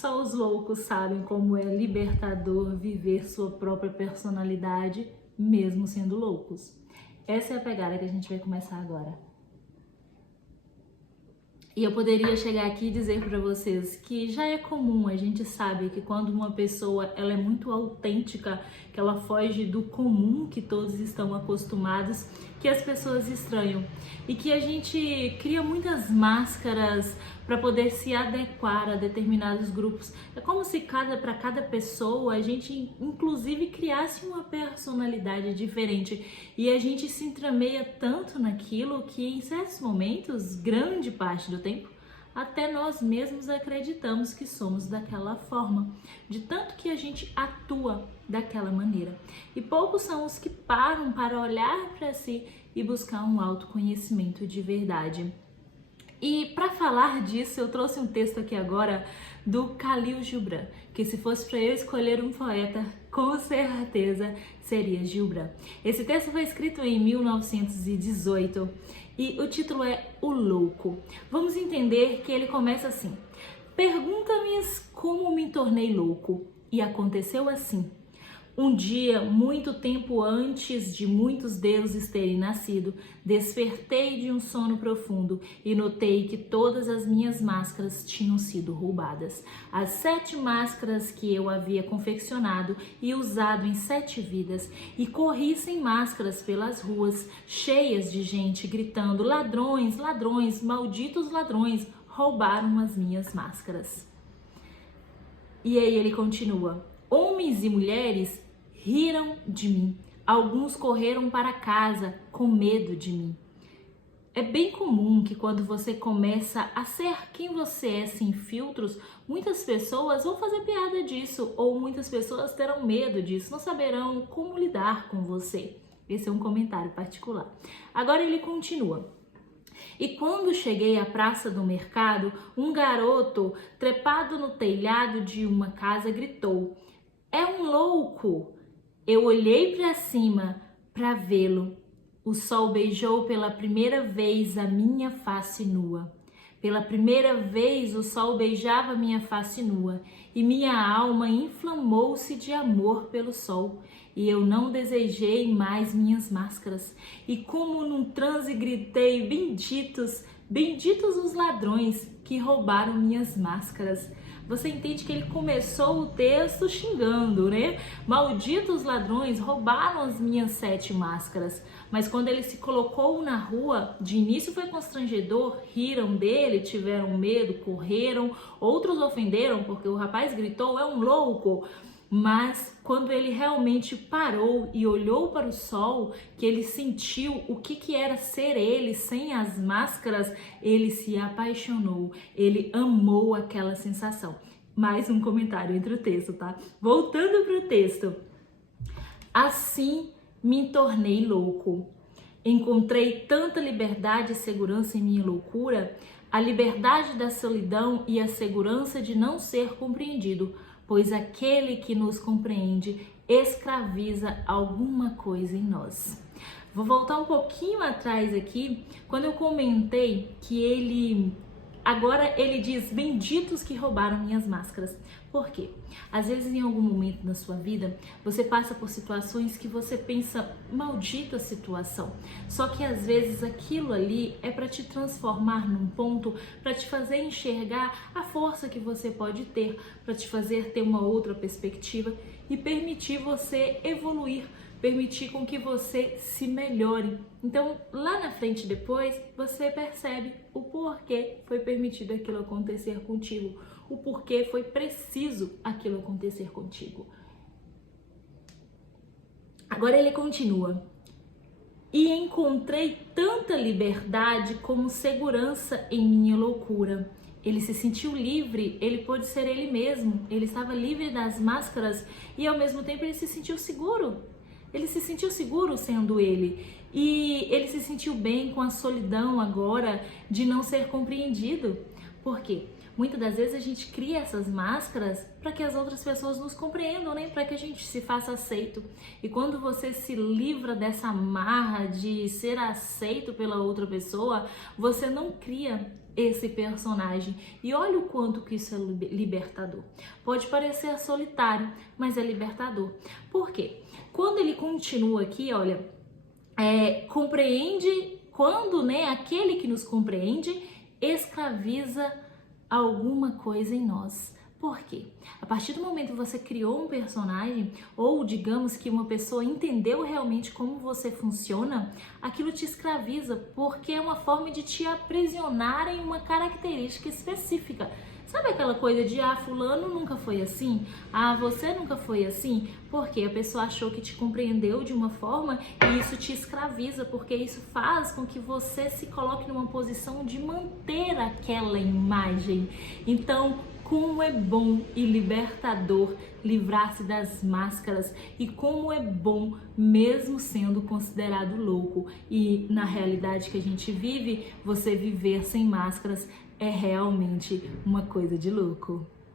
Só os loucos sabem como é libertador viver sua própria personalidade, mesmo sendo loucos. Essa é a pegada que a gente vai começar agora. E eu poderia chegar aqui e dizer para vocês que já é comum, a gente sabe que quando uma pessoa ela é muito autêntica, que ela foge do comum que todos estão acostumados, que as pessoas estranham. E que a gente cria muitas máscaras para poder se adequar a determinados grupos. É como se para cada pessoa a gente inclusive criasse uma personalidade diferente. E a gente se entremeia tanto naquilo que em certos momentos, grande parte do tempo, até nós mesmos acreditamos que somos daquela forma, de tanto que a gente atua daquela maneira. E poucos são os que param para olhar para si e buscar um autoconhecimento de verdade. E para falar disso, eu trouxe um texto aqui agora do Khalil Gibran, que se fosse para eu escolher um poeta, com certeza seria Gibran. Esse texto foi escrito em 1918 e o título é O Louco. Vamos entender que ele começa assim: pergunta-me como me tornei louco, e aconteceu assim. Um dia, muito tempo antes de muitos deuses terem nascido, despertei de um sono profundo e notei que todas as minhas máscaras tinham sido roubadas. As 7 máscaras que eu havia confeccionado e usado em 7 vidas, e corri sem máscaras pelas ruas, cheias de gente gritando: ladrões, ladrões, malditos ladrões, roubaram as minhas máscaras. E aí ele continua: homens e mulheres riram de mim, alguns correram para casa com medo de mim. É bem comum que quando você começa a ser quem você é sem filtros, muitas pessoas vão fazer piada disso, ou muitas pessoas terão medo disso, não saberão como lidar com você. Esse é um comentário particular. Agora ele continua: e quando cheguei à praça do mercado, um garoto trepado no telhado de uma casa gritou: é um louco! Eu olhei para cima para vê-lo. O sol beijou pela primeira vez a minha face nua. Pela primeira vez o sol beijava minha face nua e minha alma inflamou-se de amor pelo sol. E eu não desejei mais minhas máscaras. E como num transe gritei: benditos, benditos os ladrões que roubaram minhas máscaras. Você entende que ele começou o texto xingando, né? Malditos ladrões, roubaram as minhas 7 máscaras. Mas quando ele se colocou na rua, de início foi constrangedor, riram dele, tiveram medo, correram, outros ofenderam porque o rapaz gritou: é um louco. Mas quando ele realmente parou e olhou para o sol, que ele sentiu o que era ser ele sem as máscaras, ele se apaixonou, ele amou aquela sensação. Mais um comentário entre o texto, tá? Voltando para o texto. Assim me tornei louco. Encontrei tanta liberdade e segurança em minha loucura, a liberdade da solidão e a segurança de não ser compreendido, pois aquele que nos compreende escraviza alguma coisa em nós. Vou voltar um pouquinho atrás aqui, quando eu comentei que agora ele diz: benditos que roubaram minhas máscaras. Por quê? Às vezes em algum momento na sua vida, você passa por situações que você pensa: maldita situação. Só que às vezes aquilo ali é para te transformar num ponto, para te fazer enxergar a força que você pode ter, para te fazer ter uma outra perspectiva e permitir você evoluir, permitir com que você se melhore. Então, lá na frente depois, você percebe o porquê foi permitido aquilo acontecer contigo, o porquê foi preciso aquilo acontecer contigo. Agora ele continua: e encontrei tanta liberdade como segurança em minha loucura. Ele se sentiu livre, ele pôde ser ele mesmo, ele estava livre das máscaras e ao mesmo tempo ele se sentiu seguro. Ele se sentiu seguro sendo ele e ele se sentiu bem com a solidão agora de não ser compreendido. Por quê? Muitas das vezes a gente cria essas máscaras para que as outras pessoas nos compreendam, né? Para que a gente se faça aceito. E quando você se livra dessa amarra de ser aceito pela outra pessoa, você não cria esse personagem. E olha o quanto que isso é libertador. Pode parecer solitário, mas é libertador. Por quê? Quando ele continua aqui, olha, compreende, quando, né, aquele que nos compreende escraviza alguma coisa em nós. Por quê? A partir do momento que você criou um personagem, ou digamos que uma pessoa entendeu realmente como você funciona, aquilo te escraviza, porque é uma forma de te aprisionar em uma característica específica. Sabe aquela coisa de, fulano nunca foi assim? Você nunca foi assim? Porque a pessoa achou que te compreendeu de uma forma e isso te escraviza, porque isso faz com que você se coloque numa posição de manter aquela imagem. Então, como é bom e libertador livrar-se das máscaras, e como é bom, mesmo sendo considerado louco, e na realidade que a gente vive, você viver sem máscaras é realmente uma coisa de louco.